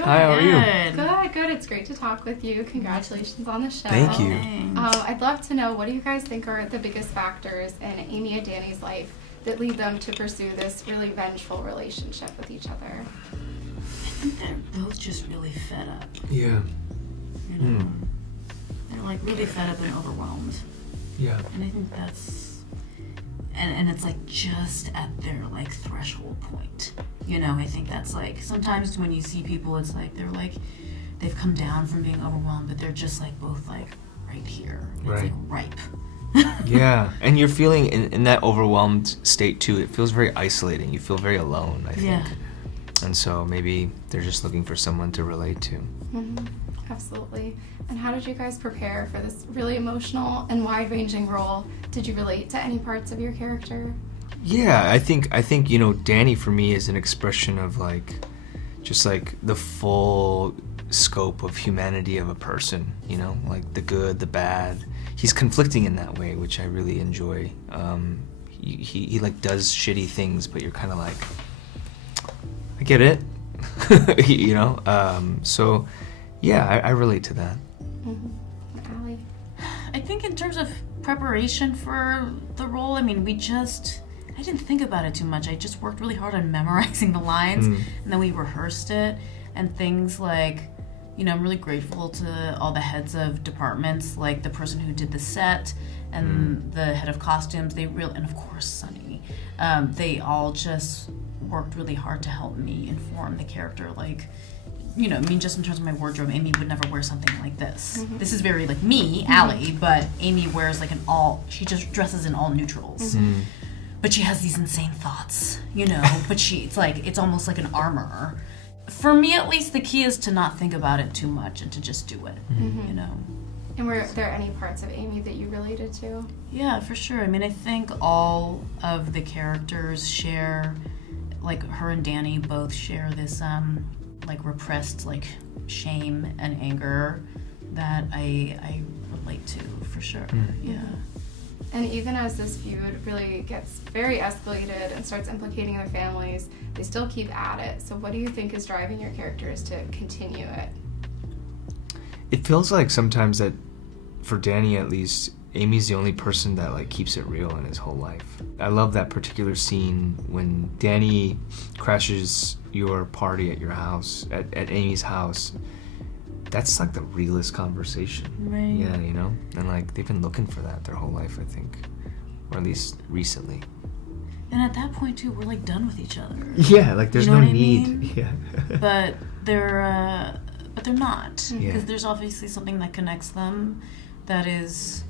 you? Hi, how are you? Good. It's great to talk with you. Congratulations on the show. Thank you. I'd love to know, what do you guys think are the biggest factors in Amy and Danny's life that lead them to pursue this really vengeful relationship with each other? I think they're both just really fed up. Yeah. You know? They're like really fed up and overwhelmed. Yeah. And I think that's... And it's like just at their like threshold point. You know, I think that's like, sometimes when you see people, it's like they're like, they've come down from being overwhelmed, but they're just like both like right here. It's like ripe. Yeah, and you're feeling in that overwhelmed state too, it feels very isolating. You feel very alone, I think. Yeah. And so maybe they're just looking for someone to relate to. Mm-hmm. Absolutely. And how did you guys prepare for this really emotional and wide-ranging role? Did you relate to any parts of your character? Yeah, I think you know, Danny for me is an expression of like, just like the full scope of humanity of a person, you know, like the good, the bad. He's conflicting in that way, which I really enjoy. He like does shitty things, but you're kind of like, I get it, you know. So yeah, I relate to that. Mm-hmm. Allie? I think in terms of preparation for the role, I mean, I didn't think about it too much. I just worked really hard on memorizing the lines, and then we rehearsed it, and things like, you know, I'm really grateful to all the heads of departments, like the person who did the set and the head of costumes, and of course Sunny. They all just worked really hard to help me inform the character. Like, you know, I mean, just in terms of my wardrobe, Amy would never wear something like this. Mm-hmm. This is very like me, Allie, but Amy wears like she just dresses in all neutrals. Mm-hmm. But she has these insane thoughts, you know, but it's almost like an armor. For me, at least, the key is to not think about it too much and to just do it, you know. And were there any parts of Amy that you related to? Yeah, for sure. I mean, I think all of the characters share, like her and Danny both share this, like repressed, like shame and anger that I relate to, for sure, yeah. And even as this feud really gets very escalated and starts implicating their families, they still keep at it. So what do you think is driving your characters to continue it? It feels like sometimes that, for Danny at least, Amy's the only person that like keeps it real in his whole life. I love that particular scene when Danny crashes your party at your house, at Amy's house. That's like the realest conversation. Right. Yeah, you know? And like they've been looking for that their whole life, I think. Or at least recently. And at that point too, we're like done with each other. Yeah, like there's you know no what need. I mean? Yeah. But they're not. Yeah. Because there's obviously something that connects them that is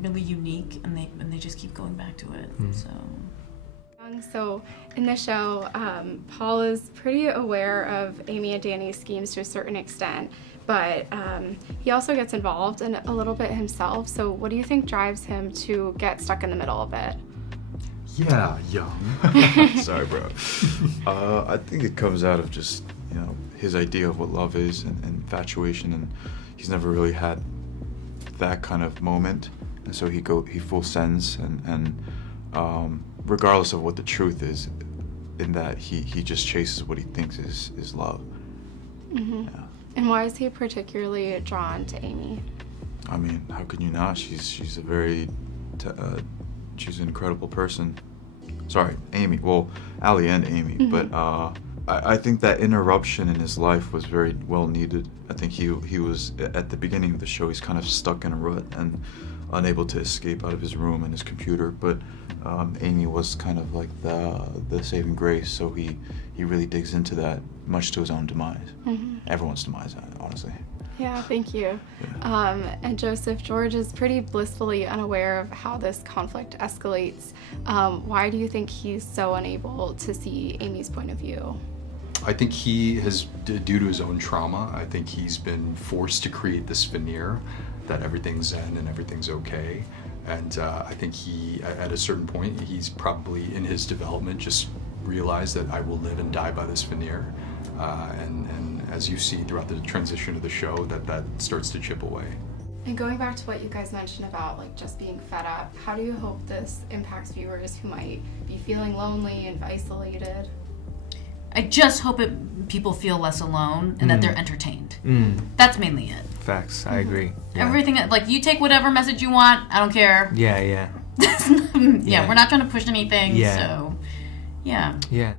really unique, and they just keep going back to it. So in the show, Paul is pretty aware of Amy and Danny's schemes to a certain extent, but he also gets involved in a little bit himself. So what do you think drives him to get stuck in the middle of it? Yeah, young. Sorry, bro. I think it comes out of just, you know, his idea of what love is and infatuation, and he's never really had that kind of moment, and so he full sends and regardless of what the truth is, in that he just chases what he thinks is love. Mm-hmm. Yeah. And why is he particularly drawn to Amy? I mean, how can you not? She's a very she's an incredible person. Sorry, Amy. Well, Allie and Amy. Mm-hmm. But I think that interruption in his life was very well needed. I think he was, at the beginning of the show, he's kind of stuck in a rut and unable to escape out of his room and his computer. But Amy was kind of like the saving grace. So he really digs into that, much to his own demise. Mm-hmm. Everyone's demise, honestly. Yeah, thank you. Yeah. And Joseph, George is pretty blissfully unaware of how this conflict escalates. Why do you think he's so unable to see Amy's point of view? I think he has, due to his own trauma, I think he's been forced to create this veneer that everything's zen and everything's okay. And I think at a certain point, he's probably in his development just realized that I will live and die by this veneer. And as you see throughout the transition of the show, that starts to chip away. And going back to what you guys mentioned about like just being fed up, how do you hope this impacts viewers who might be feeling lonely and isolated? I just hope people feel less alone and that they're entertained. That's mainly it. Facts. I agree. Yeah. Everything, like, you take whatever message you want, I don't care. Yeah, yeah. Yeah, we're not trying to push anything, Yeah. so, yeah. Yeah.